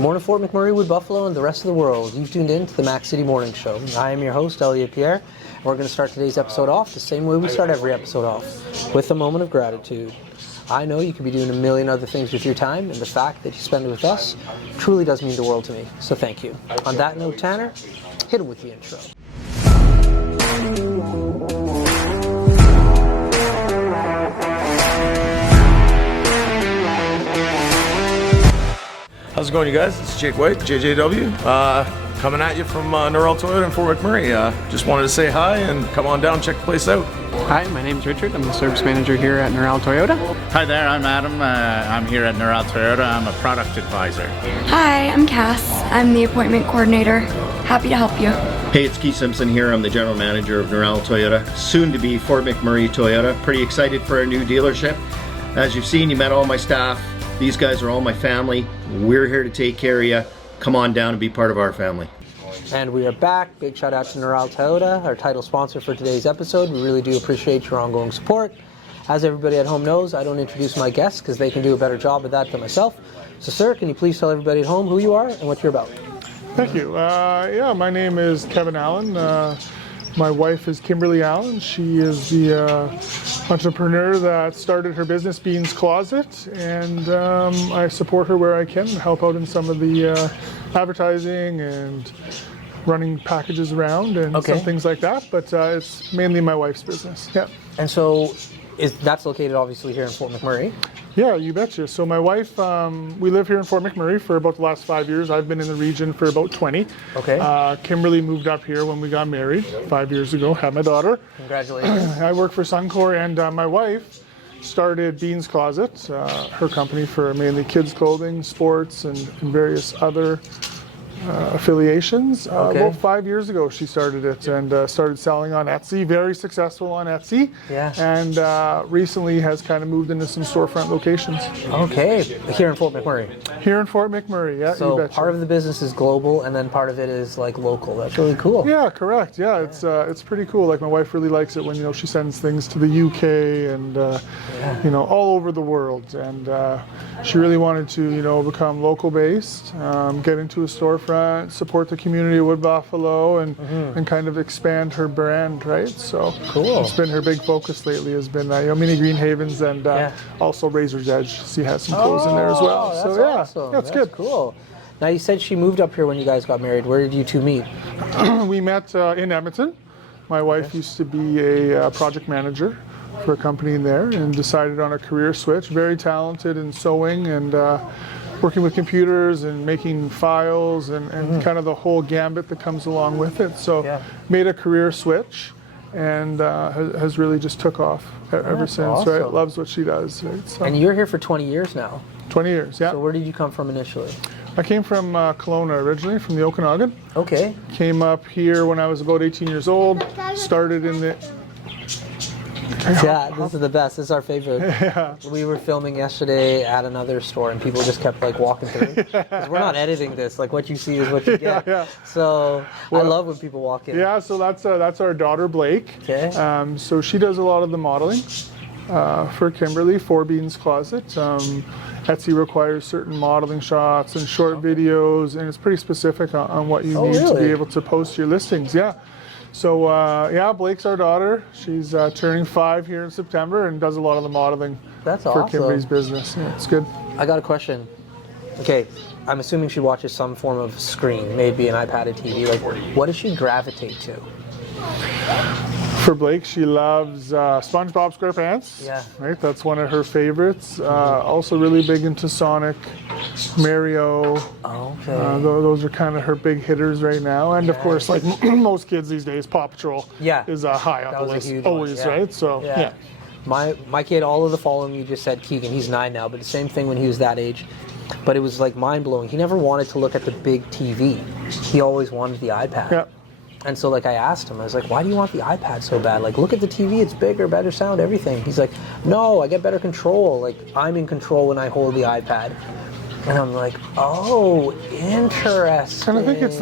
Good morning, Fort McMurray, Wood Buffalo, and the rest of the world. You've tuned in to the Mac City Morning Show. I am your host, Elliot Pierre, and we're going to start today's episode off the same way we start every episode off, with a moment of gratitude. I know you could be doing a million other things with your time, and the fact that you spend it with us truly does mean the world to me, so thank you. On that note, Tanner, hit him with the intro. How's it going, you guys? It's Jake White, JJW, coming at you from Norrell Toyota in Fort McMurray. Just wanted to say hi and come on down and check the place out. Hi, my name's Richard. I'm the service manager here at Norrell Toyota. Hi there, I'm Adam. I'm here at Norrell Toyota. I'm a product advisor. Hi, I'm Cass. I'm the appointment coordinator. Happy to help you. Hey, it's Keith Simpson here. I'm the general manager of Norrell Toyota, soon to be Fort McMurray Toyota. Pretty excited for our new dealership. As you've seen, you met all my staff. These guys are all my family. We're here to take care of you. Come on down and be part of our family. And we are back. Big shout out to Norrell Toyota, our title sponsor for today's episode. We really do appreciate your ongoing support. As everybody at home knows, I don't introduce my guests because they can do a better job of that than myself. So sir, can you please tell everybody at home who you are and what you're about? Thank you. My name is Kevin Allen. My wife is Kimberly Allen. She is the entrepreneur that started her business, Beans Closet, and I support her where I can and help out in some of the advertising and running packages around and some things like that, but it's mainly my wife's business. Yeah. And so that's located obviously here in Fort McMurray. Yeah, you betcha. So my wife, we live here in Fort McMurray for about the last 5 years. I've been in the region for about 20. Okay. Kimberly moved up here when we got married 5 years ago, had my daughter. Congratulations. I work for Suncor, and my wife started Beans Closet, her company for mainly kids clothing, sports, and various other affiliations. About 5 years ago she started it and started selling on Etsy, very successful on Etsy. Yeah. And recently has kind of moved into some storefront locations. Okay, here in Fort McMurray. Here in Fort McMurray, yeah. So you betcha. part of the business is global and then part of it is like local. That's really cool. Yeah, correct. Yeah, it's pretty cool. Like my wife really likes it when she sends things to the UK and all over the world. And she really wanted to become local based, get into a storefront, support the community of Wood Buffalo, and kind of expand her brand, right? So cool. It's been her big focus lately. Has been Mini Green Havens and also Razor's Edge. She has some clothes in there as well. That's So awesome. That's That's good. Cool. Now you said she moved up here when you guys got married. Where did you two meet? We met in Edmonton. My wife used to be a project manager for a company in there and decided on a career switch. Very talented in sewing and working with computers and making files and kind of the whole gambit that comes along with it. So made a career switch and has really just took off ever since. Awesome. Right, loves what she does. Right? So, And you're here for 20 years now. 20 years, yeah. So where did you come from initially? I came from Kelowna originally, from the Okanagan. Okay. Came up here when I was about 18 years old. Started in the... Yeah, this is the best. This is our favorite. Yeah. We were filming yesterday at another store, and people just kept walking through. 'Cause we're not editing this. What you see is what you get. Yeah. So I love when people walk in. Yeah, so that's our daughter Blake. Okay. So she does a lot of the modeling for Kimberly for Beans Closet. Etsy requires certain modeling shots and short videos, and it's pretty specific on what you need to be able to post your listings. Yeah. So Blake's our daughter. She's turning 5 here in September and does a lot of the modeling That's for awesome. Kimberly's business. Yeah, it's good. I got a question. Okay, I'm assuming she watches some form of screen, maybe an iPad, a TV. What does she gravitate to? For Blake, she loves SpongeBob SquarePants. Yeah. Right, that's one of her favorites. Also really big into Sonic, Mario. Okay. Those are kind of her big hitters right now. And of course, like most kids these days, Paw Patrol is high on That the was a list. huge one, Always, yeah. right? So, yeah. My kid, all of the following you just said, Keegan, he's 9 now, but the same thing when he was that age. But it was mind-blowing. He never wanted to look at the big TV. He always wanted the iPad. Yeah. And so I asked him, I was like, why do you want the iPad so bad? Look at the TV, it's bigger, better sound, everything. He's like, no, I get better control. I'm in control when I hold the iPad. And I'm like, oh, interesting. And I think it's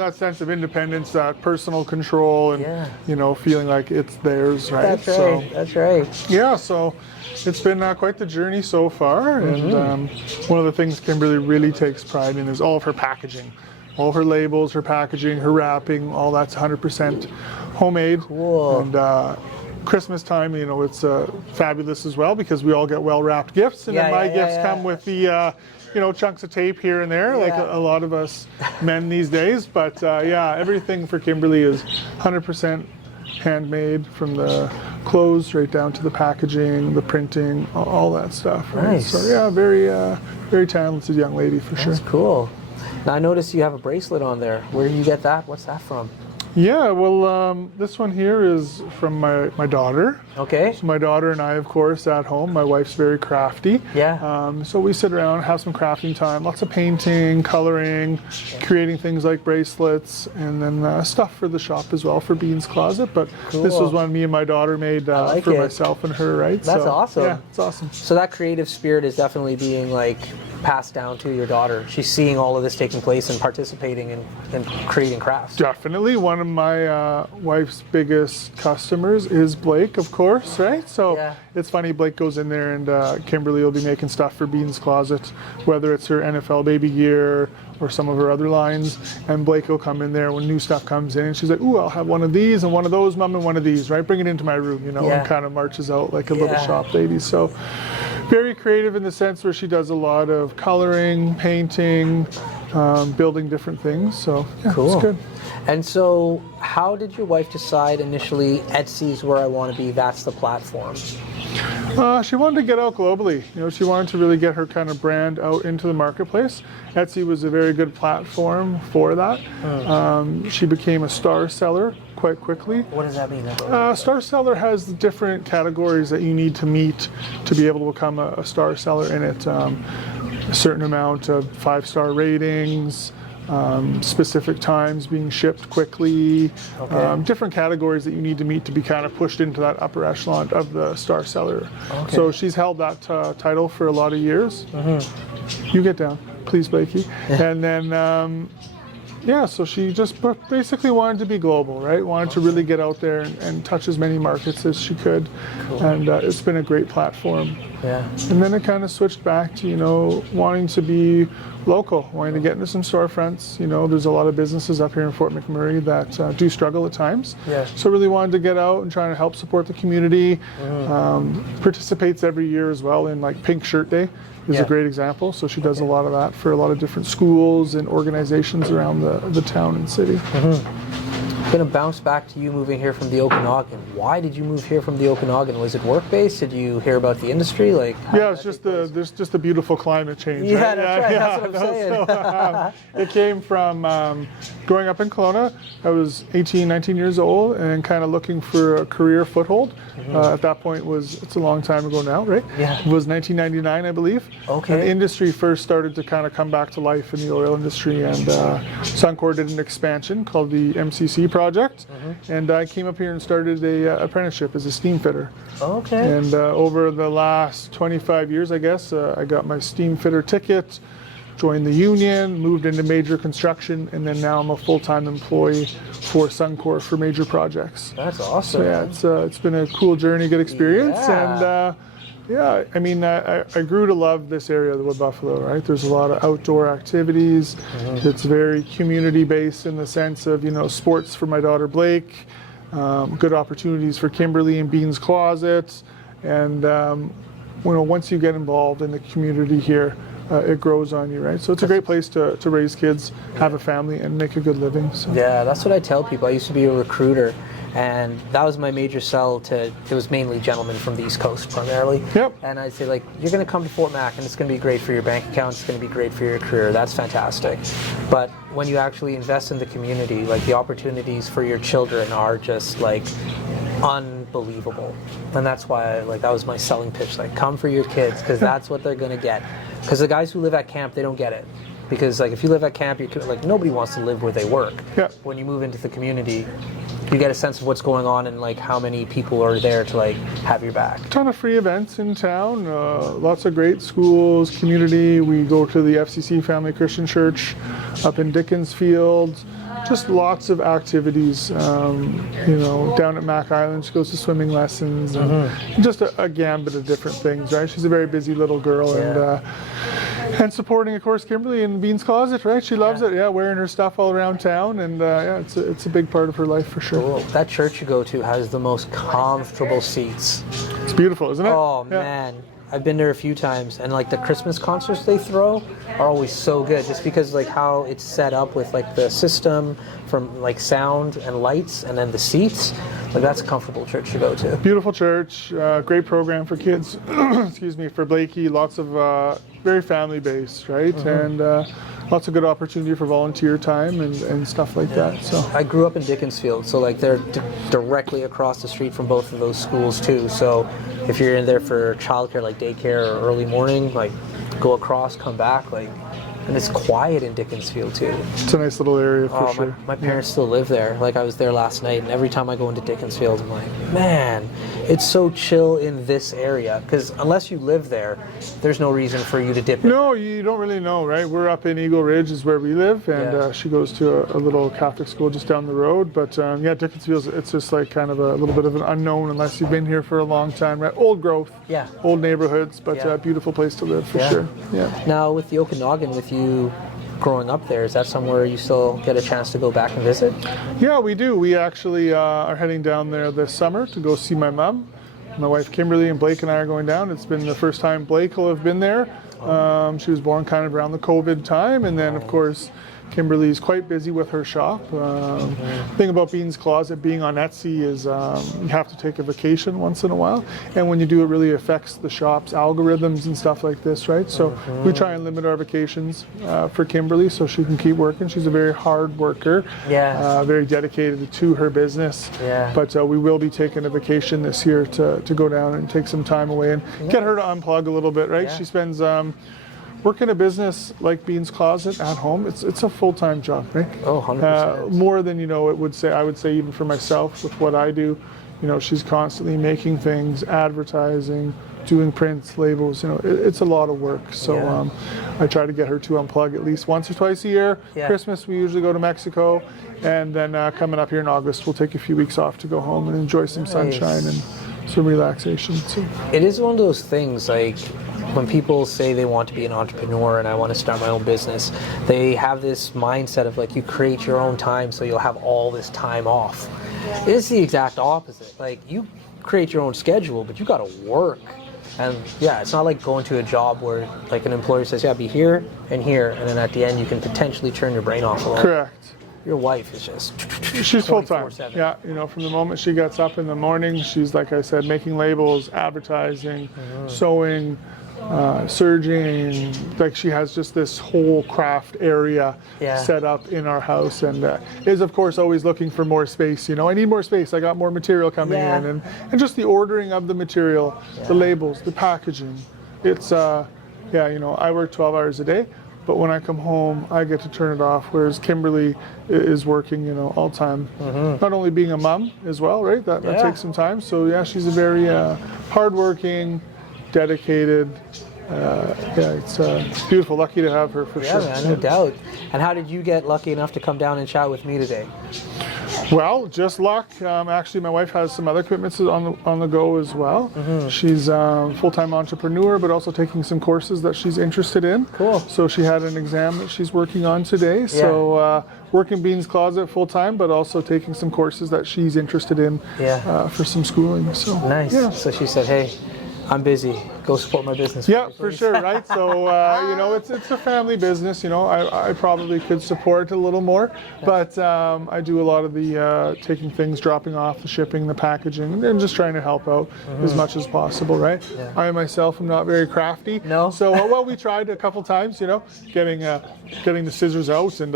that sense of independence, that personal control, and Yeah. you know, feeling like it's theirs, right? That's right. That's right. Yeah, so it's been quite the journey so far, and one of the things Kimberly really takes pride in is all of her packaging. All of her labels, her packaging, her wrapping, all that's 100% homemade. Cool. And Christmas time, you know, it's fabulous as well because we all get well-wrapped gifts, and then my gifts come with the you know, chunks of tape here and there, like a lot of us men these days. But yeah, everything for Kimberly is 100% handmade, from the clothes right down to the packaging, the printing, all that stuff. Right? Nice. So yeah, very talented young lady for sure. That's cool. Now I noticed you have a bracelet on there. Where do you get that? What's that from? Yeah, well, this one here is from my daughter. Okay. So my daughter and I, of course, at home. My wife's very crafty. Yeah. So we sit around, have some crafting time, lots of painting, coloring, creating things like bracelets, and then stuff for the shop as well for Bean's Closet. But this was one me and my daughter made like for it. myself and her, right? That's awesome. Yeah, it's awesome. So that creative spirit is definitely being like passed down to your daughter. She's seeing all of this taking place and participating in creating crafts. Definitely. One of my wife's biggest customers is Blake, of course, right? So Yeah. it's funny, Blake goes in there and Kimberly will be making stuff for Bean's Closet, whether it's her NFL baby gear or some of her other lines, and Blake will come in there when new stuff comes in and she's like, ooh, I'll have one of these and one of those, Mom, and one of these, right? Bring it into my room, you know, Yeah. and kind of marches out like a little Yeah. shop lady. So very creative in the sense where she does a lot of coloring, painting, building different things. So yeah, Cool. it's good. And so, how did your wife decide initially Etsy's where I want to be? That's the platform. She wanted to get out globally. You know, she wanted to really get her kind of brand out into the marketplace. Etsy was a very good platform for that. She became a star seller quite quickly. What does that mean? Star seller has different categories that you need to meet to be able to become a star seller in it. A certain amount of 5-star ratings, specific times being shipped quickly, different categories that you need to meet to be kind of pushed into that upper echelon of the star seller. Okay. So she's held that title for a lot of years. You get down, please, Blakey. And then, yeah, so she just basically wanted to be global, right? Wanted to really get out there and touch as many markets as she could. And it's been a great platform. Yeah. And then it kind of switched back to, you know, wanting to be local, wanting to get into some storefronts. You know, there's a lot of businesses up here in Fort McMurray that do struggle at times. Yeah. So really wanted to get out and try to help support the community. Participates every year as well in like Pink Shirt Day is Yeah. a great example. So she does a lot of that for a lot of different schools and organizations around the town and city. I'm going to bounce back to you moving here from the Okanagan. Why did you move here from the Okanagan? Was it work-based? Did you hear about the industry? Like, how Yeah, did it's that just take place? there's just a beautiful climate change. Yeah, right? that's right. That's what I'm saying. So, it came from growing up in Kelowna. I was 18, 19 years old and kind of looking for a career foothold. At that point it's a long time ago now, right? Yeah. It was 1999, I believe. Okay. And the industry first started to kind of come back to life in the oil industry, and Suncor did an expansion called the MCC project, and I came up here and started a apprenticeship as a steam fitter. Okay. And over the last 25 years, I guess, I got my steam fitter ticket, joined the union, moved into major construction, and then now I'm a full-time employee for Suncor for major projects. That's awesome. So yeah, it's been a cool journey, good experience, Yeah. and yeah, I mean, I grew to love this area of the Wood Buffalo, right? There's a lot of outdoor activities. It's very community-based in the sense of, you know, sports for my daughter Blake, good opportunities for Kimberly and Bean's Closet, and you know, once you get involved in the community here, it grows on you, right? So it's a great place to raise kids, have a family, and make a good living. So. Yeah, that's what I tell people. I used to be a recruiter, and that was my major sell to, it was mainly gentlemen from the East Coast primarily. Yep. And I'd say, like, you're going to come to Fort Mac, and it's going to be great for your bank account, it's going to be great for your career, that's fantastic. But when you actually invest in the community, like, the opportunities for your children are just, like, unbelievable. And that's why, like, that was my selling pitch, like, come for your kids, because that's what they're going to get. Because the guys who live at camp, they don't get it. Because, like, if you live at camp, like, nobody wants to live where they work. Yeah. When you move into the community, you get a sense of what's going on and, like, how many people are there to, like, have your back. Ton of free events in town, lots of great schools, community. We go to the FCC Family Christian Church up in Dickensfield. just lots of activities. You know, down at Mac Island, she goes to swimming lessons and just a gambit of different things, right? She's a very busy little girl, and supporting, of course, Kimberly in Bean's Closet, right? She loves it, wearing her stuff all around town, and it's a big part of her life for sure. Cool. That church you go to has the most comfortable seats. It's beautiful, isn't it? Oh man, I've been there a few times, and like the Christmas concerts they throw are always so good, just because like how it's set up with like the system from like sound and lights, and then the seats. Like that's a comfortable church to go to. Beautiful church, great program for kids. Excuse me, for Blakey. Lots of very family based, right? And lots of good opportunity for volunteer time and stuff like that. So I grew up in Dickinsfield, so like they're directly across the street from both of those schools too. So if you're in there for childcare, like daycare or early morning, like go across, come back, like. And it's quiet in Dickinsfield too. It's a nice little area for sure. My parents still live there. Like I was there last night, and every time I go into Dickinsfield, I'm like, man, it's so chill in this area. Because unless you live there, there's no reason for you to dip in. No, you don't really know, right? We're up in Eagle Ridge is where we live, and she goes to a little Catholic school just down the road. But Dickinsfield, it's just like kind of a little bit of an unknown unless you've been here for a long time, right? Old growth, old neighborhoods, but a beautiful place to live for sure. Yeah. Now with the Okanagan, with you growing up there, is that somewhere you still get a chance to go back and visit? Yeah, we do. We actually are heading down there this summer to go see my mom. My wife Kimberly and Blake and I are going down. It's been the first time Blake will have been there. She was born kind of around the COVID time, and then of course Kimberly's quite busy with her shop. The thing about Bean's Closet being on Etsy is you have to take a vacation once in a while, and when you do, it really affects the shop's algorithms and stuff like this, right? So we try and limit our vacations for Kimberly so she can keep working. She's a very hard worker, very dedicated to her business. But we will be taking a vacation this year to go down and take some time away and get her to unplug a little bit, right? She spends working a business like Bean's Closet at home, it's a full-time job, right? Oh, 100%. More than, I would say even for myself with what I do, she's constantly making things, advertising, doing prints, labels, it's a lot of work. So I try to get her to unplug at least once or twice a year. Christmas, we usually go to Mexico, and then coming up here in August, we'll take a few weeks off to go home and enjoy some sunshine and some relaxation. So it is one of those things, like, when people say they want to be an entrepreneur and I want to start my own business, they have this mindset of like you create your own time so you'll have all this time off. It is the exact opposite. Like you create your own schedule, but you got to work. And it's not like going to a job where like an employer says, be here, and then at the end you can potentially turn your brain off a little. Correct. Your wife is just she's full-time. Yeah, from the moment she gets up in the morning, she's, like I said, making labels, advertising, sewing, serging. Like she has just this whole craft area set up in our house, and is of course always looking for more space. I need more space, I got more material coming in, and just the ordering of the material, the labels, the packaging. It's I work 12 hours a day, but when I come home I get to turn it off, whereas Kimberly is working all time, not only being a mom as well, right? That takes some time. So she's a very hardworking, dedicated. It's beautiful. Lucky to have her for sure. Man, no doubt. And how did you get lucky enough to come down and chat with me today? Well, just luck. Actually, my wife has some other commitments on the go as well. She's a full-time entrepreneur, but also taking some courses that she's interested in. Cool. So she had an exam that she's working on today. So working Bean's Closet full-time, but also taking some courses that she's interested in for some schooling. So nice. Yeah. So she said, hey, I'm busy. Go support my business. Yeah, for sure, right? So, it's a family business. I probably could support a little more, but I do a lot of the taking things, dropping off, the shipping, the packaging, and just trying to help out as much as possible, right? I myself am not very crafty. No. So, we tried a couple times, getting the scissors out, and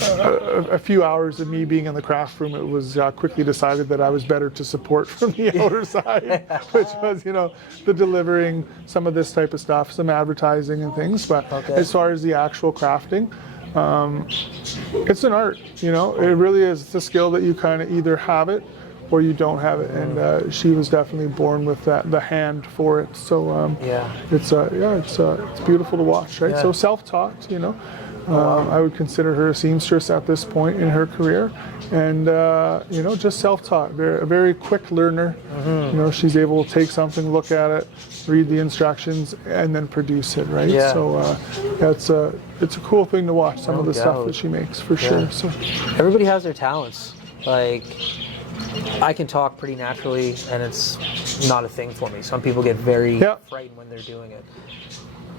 a few hours of me being in the craft room, it was quickly decided that I was better to support from the outer side, which was, the delivering some of this type of stuff, some advertising and things. But as far as the actual crafting, it's an art, it really is. It's a skill that you kind of either have it or you don't have it, and she was definitely born with the hand for it. So it's beautiful to watch, right? So self-taught, I would consider her a seamstress at this point in her career, and just self-taught, a very quick learner. She's able to take something, look at it, read the instructions, and then produce it. Right. Yeah. So it's a cool thing to watch. Some of the stuff that she makes, for sure. So everybody has their talents. Like, I can talk pretty naturally, and it's not a thing for me. Some people get very frightened when they're doing it.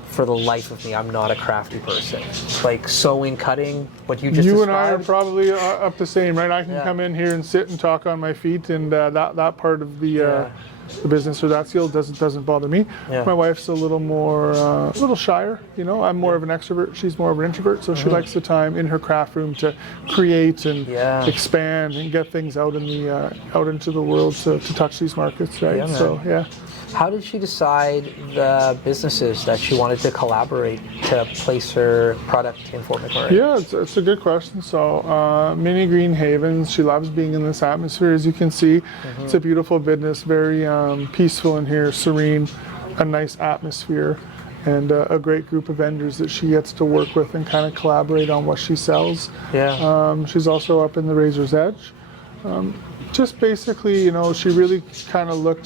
For the life of me, I'm not a crafty person. Like sewing, cutting, what you just described. And I are probably up the same, right? I can come in here and sit and talk on my feet, and that part of the business or that skill doesn't bother me. My wife's a little more, a little shyer. I'm more of an extrovert. She's more of an introvert, so she likes the time in her craft room to create and expand and get things out in the out into the world to touch these markets, right? How did she decide the businesses that she wanted to collaborate to place her product in Fort McMurray? Yeah, it's a good question. So, Mini Green Havens, she loves being in this atmosphere, as you can see. It's a beautiful business, very peaceful in here, serene, a nice atmosphere, and a great group of vendors that she gets to work with and kind of collaborate on what she sells. She's also up in the Razor's Edge. Just basically, she really kind of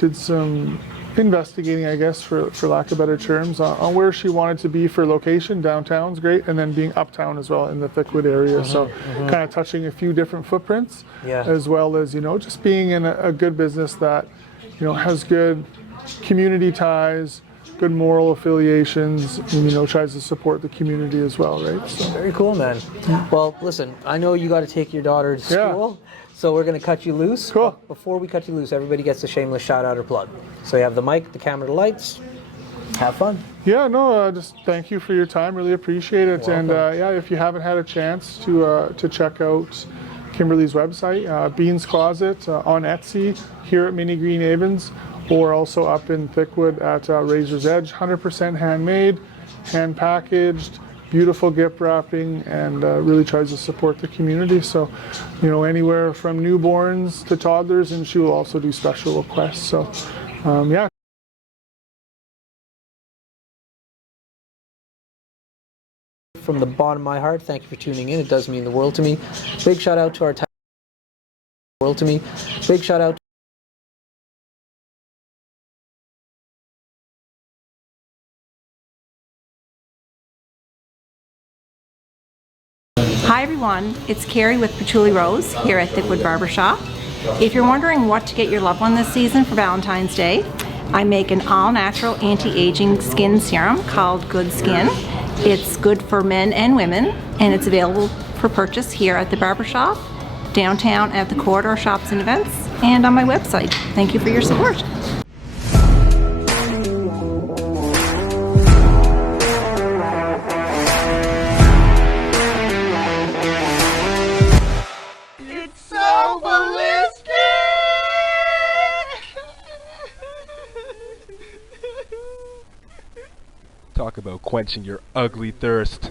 did some investigating, I guess, for lack of better terms, on where she wanted to be for location. Downtown's great, and then being uptown as well in the Thickwood area. So kind of touching a few different footprints, as well as, just being in a good business that, has good community ties, good moral affiliations, and, tries to support the community as well, right? So. Very cool, man. Well, listen, I know you got to take your daughter to school. So we're going to cut you loose. Cool. But before we cut you loose, everybody gets a shameless shout out or plug. So you have the mic, the camera, the lights. Have fun. Yeah, no, just thank you for your time. Really appreciate it. And if you haven't had a chance to check out Kimberly's website, Beans Closet on Etsy, here at Mini Green Havens, or also up in Thickwood at Razor's Edge, 100% handmade, hand packaged. Beautiful gift wrapping, and really tries to support the community. So, anywhere from newborns to toddlers, and she will also do special requests. So, From the bottom of my heart, thank you for tuning in. It does mean the world to me. Big shout out to our world to me. Big shout out. Hi everyone, it's Carrie with Patchouli Rose here at Thickwood Barbershop. If you're wondering what to get your loved one this season for Valentine's Day, I make an all-natural anti-aging skin serum called Good Skin. It's good for men and women, and it's available for purchase here at the Barbershop, downtown at the Corridor Shops and Events, and on my website. Thank you for your support. Talk about quenching your ugly thirst.